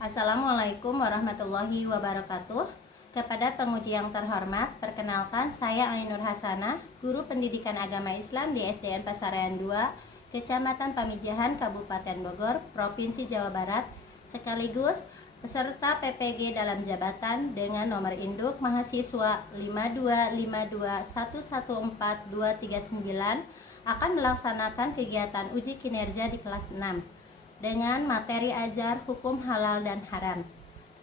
Assalamualaikum warahmatullahi wabarakatuh. Kepada penguji yang terhormat, perkenalkan saya Ainur Hasanah, Guru Pendidikan Agama Islam di SDN Pasarayan 2, Kecamatan Pamijahan, Kabupaten Bogor, Provinsi Jawa Barat, sekaligus peserta PPG dalam jabatan dengan nomor induk mahasiswa 525211429 akan melaksanakan kegiatan uji kinerja di kelas 6 dengan materi ajar hukum halal dan haram.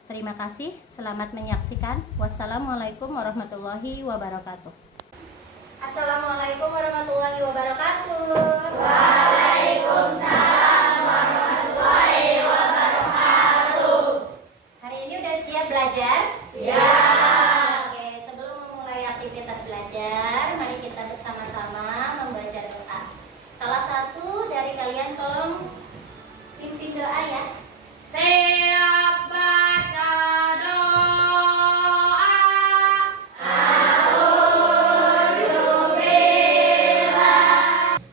Terima kasih, selamat menyaksikan. Wassalamualaikum warahmatullahi wabarakatuh. Assalamualaikum warahmatullahi wabarakatuh. Waalaikumsalam warahmatullahi wabarakatuh. Hari ini udah siap belajar? Siap. Oke, sebelum memulai aktivitas belajar, mari kita bersama-sama membaca doa. Salah satu dari kalian tolong pimpin doa ya. Siap baca doa. Alhamdulillah.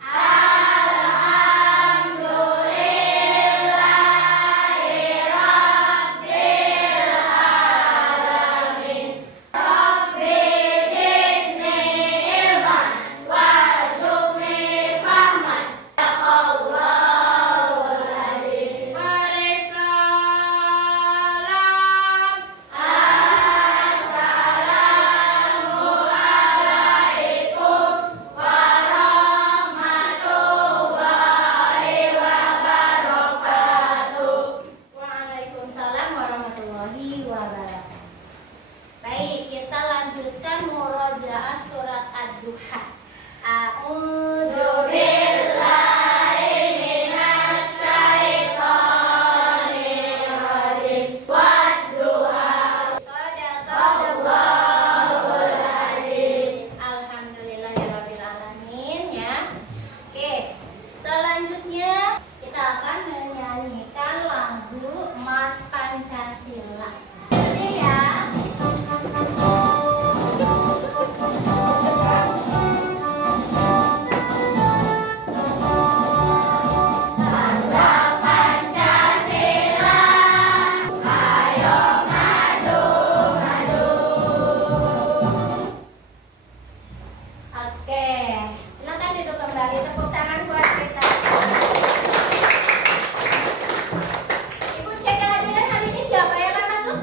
Alhamdulillahirabbil alamin. Rabbi zidni ilman warzuqni fahman. Ya Allah. Waalaikumsalam warahmatullahi wabarakatuh. Baik, kita lanjutkan murojaah surat Ad-Duha. A'udzu Billahi minas syaitonir rajim. Wadduha. Shadaqallahul azim. Alhamdulillahirabbil alamin ya. Oke, selanjutnya kita akan menyanyikan lagu Mars Pancasila. Oke ya. Bangsa Pancasila, ayo maju, maju. Oke, silakan duduk kembali. Tepuk tangan buat kita. Ibu cek kehadiran hari ini siapa yang akan masuk?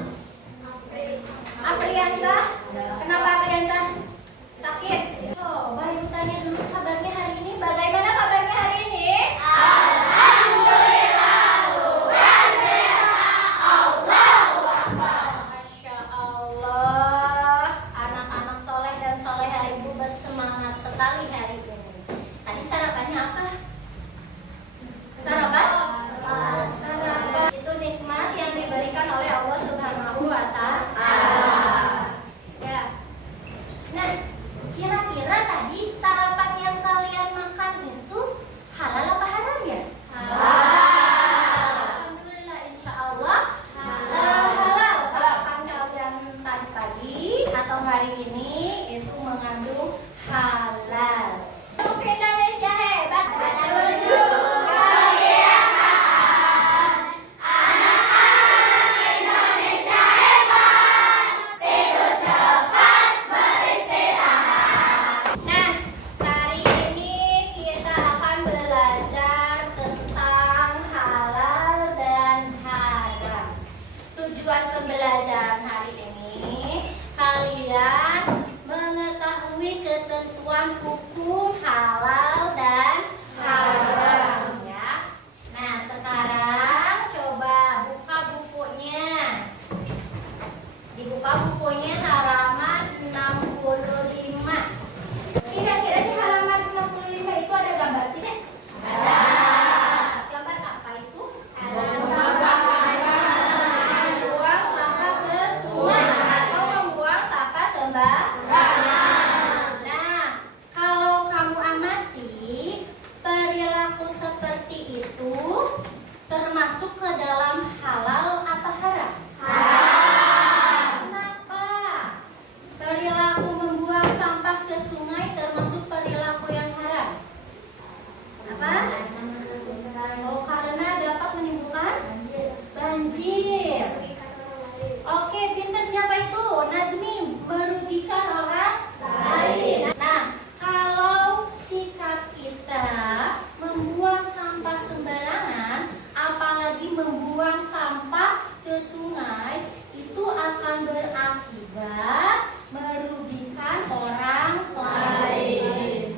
membuang sampah ke sungai itu akan berakibat merugikan orang lain.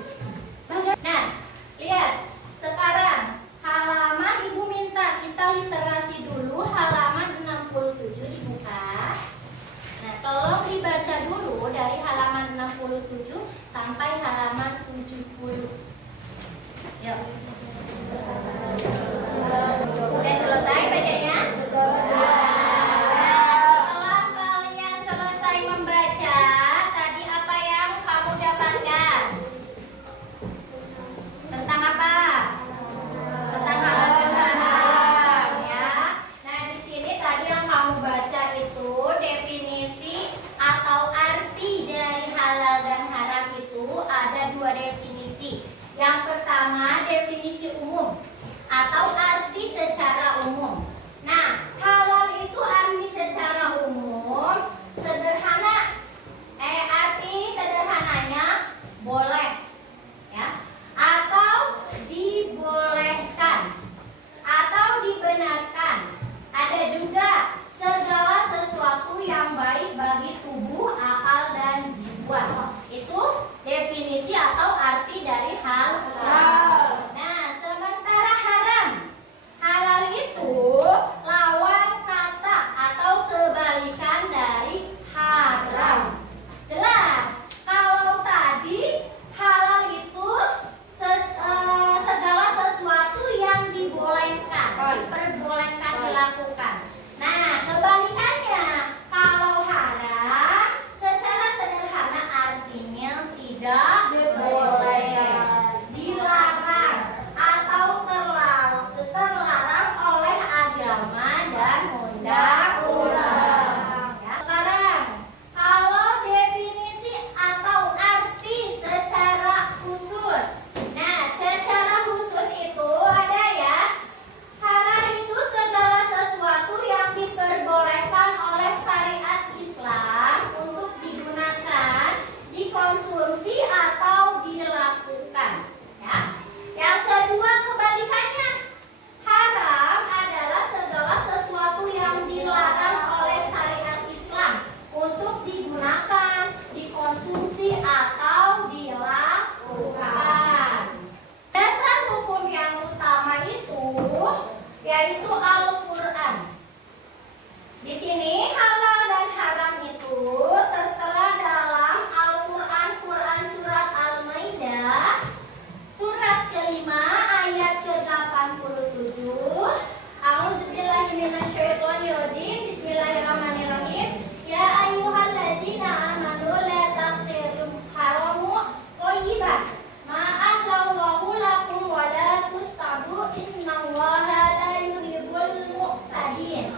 Nah, lihat sekarang halaman Ibu minta kita literasi dulu halaman 67 dibuka. Nah, tolong dibaca dulu dari halaman 67 sampai halaman 70. Yuk. Udah selesai bacanya? Setelah kalian selesai membaca, tadi apa yang kamu dapatkan? Tentang apa? Tentang halal dan haram, ya. Nah, di sini tadi yang kamu baca itu definisi atau arti dari halal dan haram itu ada dua definisi. Yang pertama definisi umum atau arti secara umum. Nah, halal itu arti secara umum sederhana. Arti sederhananya boleh, ya, atau dibolehkan, atau dibenarkan. Ada juga segala sesuatu yang baik bagi tubuh, akal, dan jiwa. Itu definisi atau arti dari halal. Nah, sementara haram, halal itu lawan kata atau kebalikan dari haram. Jelas? Kalau tadi halal itu segala sesuatu yang dibolehkan, diperbolehkan dilakukan. Nah, kebalikannya, kalau haram secara sederhana artinya tidak boleh, dilarang atau terlarang oleh agama dan undang-undang. Ya, sekarang kalau definisi atau arti secara khusus. Nah, secara khusus itu ada ya, halal itu segala sesuatu yang diperbolehkan oleh syariat Islam untuk digunakan, dikonsumsi atau dilakukan. Ya. Yang kedua kebalikannya, haram adalah segala sesuatu yang dilarang oleh syariat Islam untuk digunakan, dikonsumsi atau dilakukan. Dasar hukum yang utama itu yaitu Al-Qur'an. Di sini halal dan haram itu tertera dalam Al-Qur'an, Quran surat Al-Maidah surat kelima ayat ke-87. A'udzubillahiminasyaitonirrajim. Bismillahirrahmanirrahim. Ya ayyuhalladzina amanu la taqdirul haramu thayyiban ma ahlallahu lakum wa la tustabu innallaha la yuhibbul mu'tadin.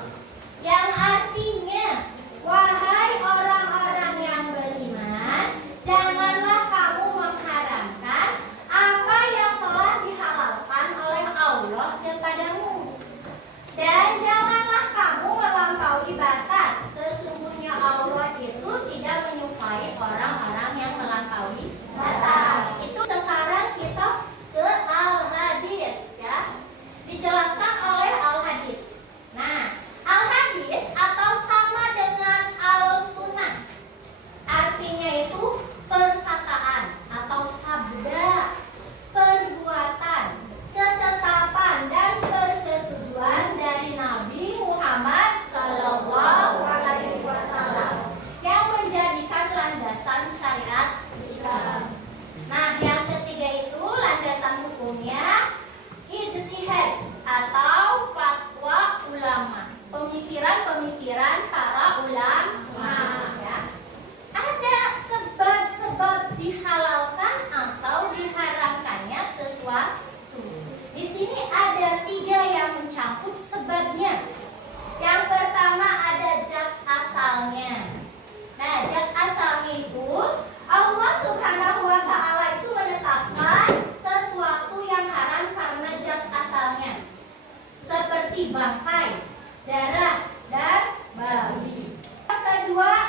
Yang artinya, wahai orang-orang yang beriman, janganlah kamu mengharamkan apa yang telah dihalalkan oleh Allah kepadamu, dan janganlah kamu melampaui batas. Sesungguhnya Allah itu tidak menyukai orang-orang yang melampaui batas. Itu sekarang kita ke Al-Hadis, ya. Dijelaskan oleh Al-Hadis. Nah, Al-Hadis atau sama dengan Al-Sunnah, artinya itu perkataan atau sabda, perbuatan, ketetapan, dan persetujuan dari Nabi Muhammad SAW yang menjadikan landasan syariat Islam. Nah, yang ketiga itu landasan hukumnya ijtihad atau fatwa ulama, pemikiran-pemikiran para ulama, ya. Ada sebab-sebab dihalalkan atau diharamkannya sesuatu. Di sini ada 3 yang mencakup sebabnya. Yang pertama ada zat asalnya. Nah, zat asalnya itu Allah Subhanahu wa Ta'ala itu menetapkan sesuatu yang haram karena zat asalnya, seperti bangkai, darah, dan babi. Yang kedua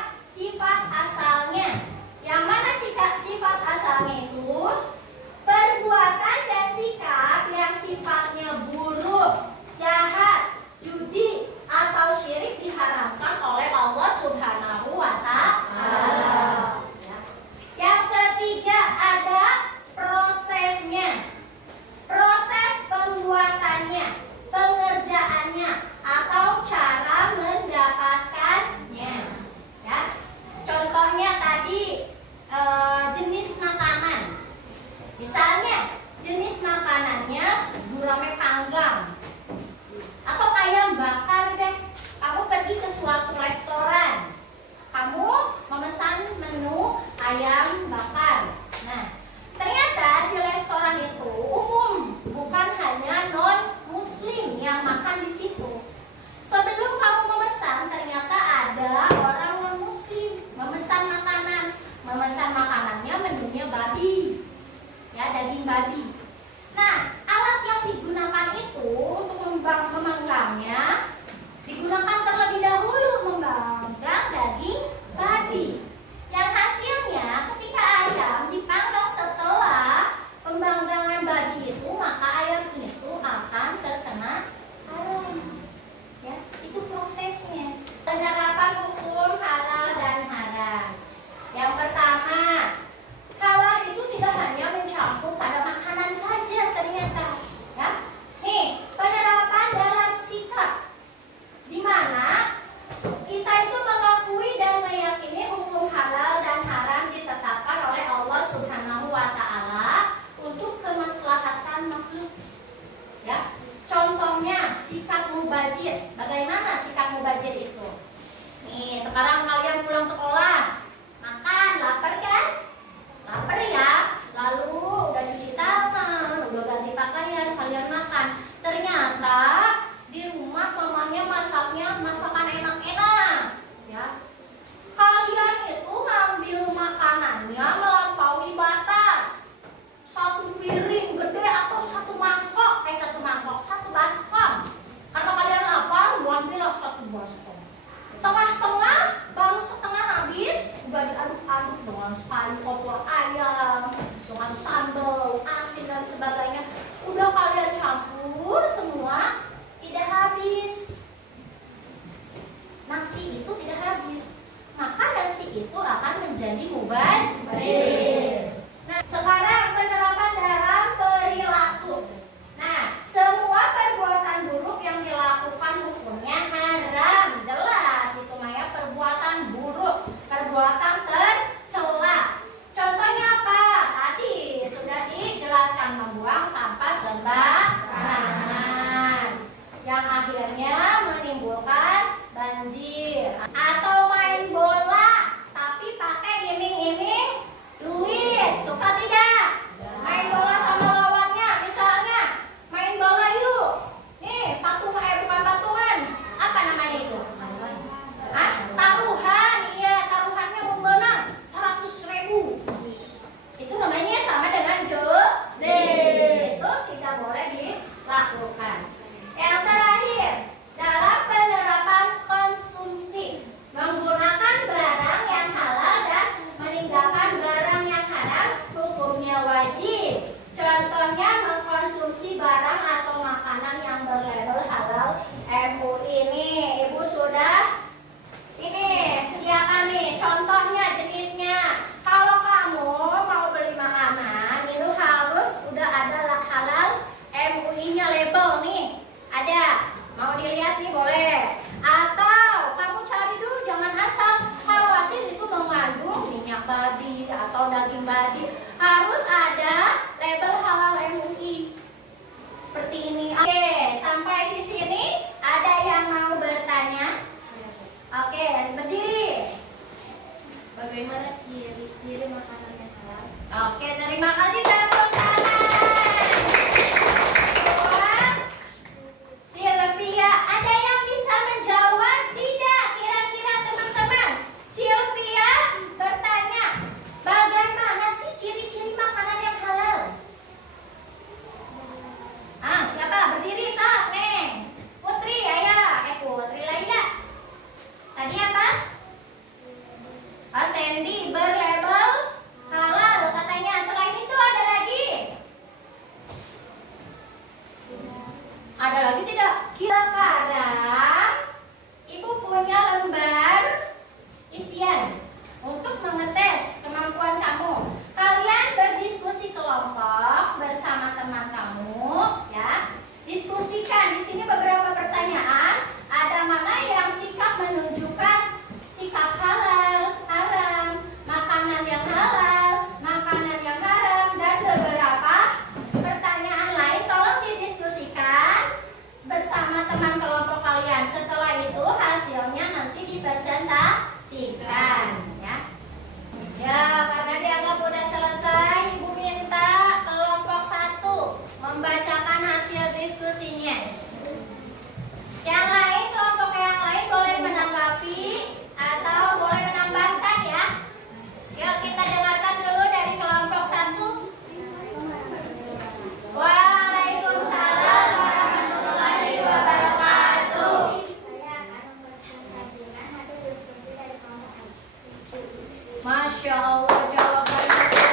Masya Allah, jawabannya.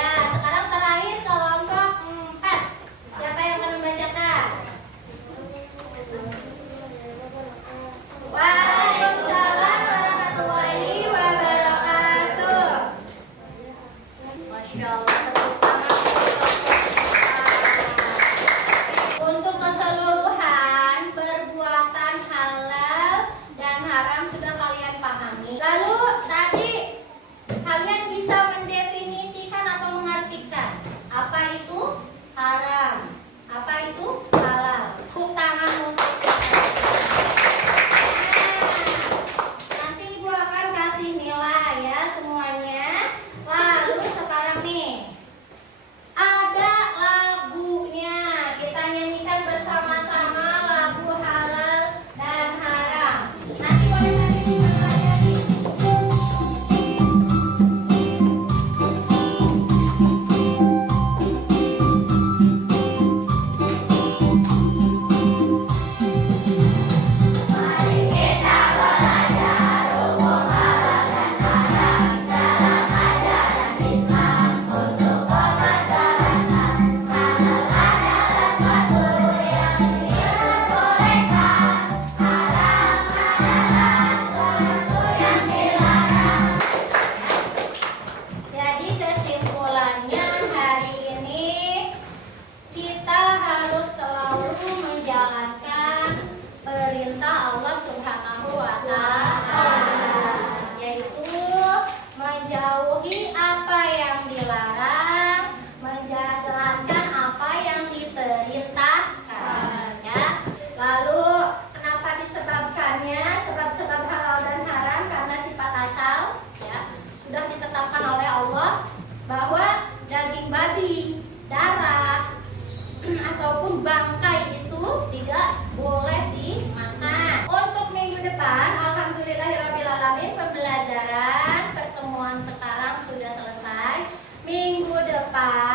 Nah, sekarang terakhir kelompok 4. Siapa yang akan membacakan? Waalaikumsalam warahmatullahi wabarakatuh. Masya Allah, tepuk tangan. Untuk keseluruhan perbuatan halal dan haram sudah kalian pahami. Lalu tadi kalian bisa mendefinisikan atau mengartikan apa itu haram, apa itu halal. Tepuk tangan untuk nanti ibu akan kasih nilai ya semuanya. Lalu sekarang nih ada lagunya, kita nyanyikan bersama-sama lagu halal dan haram. Nanti boleh nanti dipelajari. Mari kita belajar hukum halal dan haram dalam ajaran Islam untuk kemaslahatan. Halal adalah sesuatu yang diperbolehkan, haram adalah sesuatu yang dilarang. Jadi kesimpulannya hari ini kita harus selalu menjalankan perintah Allah Subhanahu wa Ta'ala, yaitu menjauhi apa yang dilarang, menjalankan apa yang diperintahkan ya. Lalu kenapa disebabkannya? Sebab-sebab halal dan haram karena sifat asal ya. Sudah ditetapkan oleh Allah bahwa daging babi, darah ataupun bangkai itu tidak boleh dimakan. Untuk minggu depan, alhamdulillahirrabbilalamin, pembelajaran pertemuan sekarang sudah selesai. Minggu depan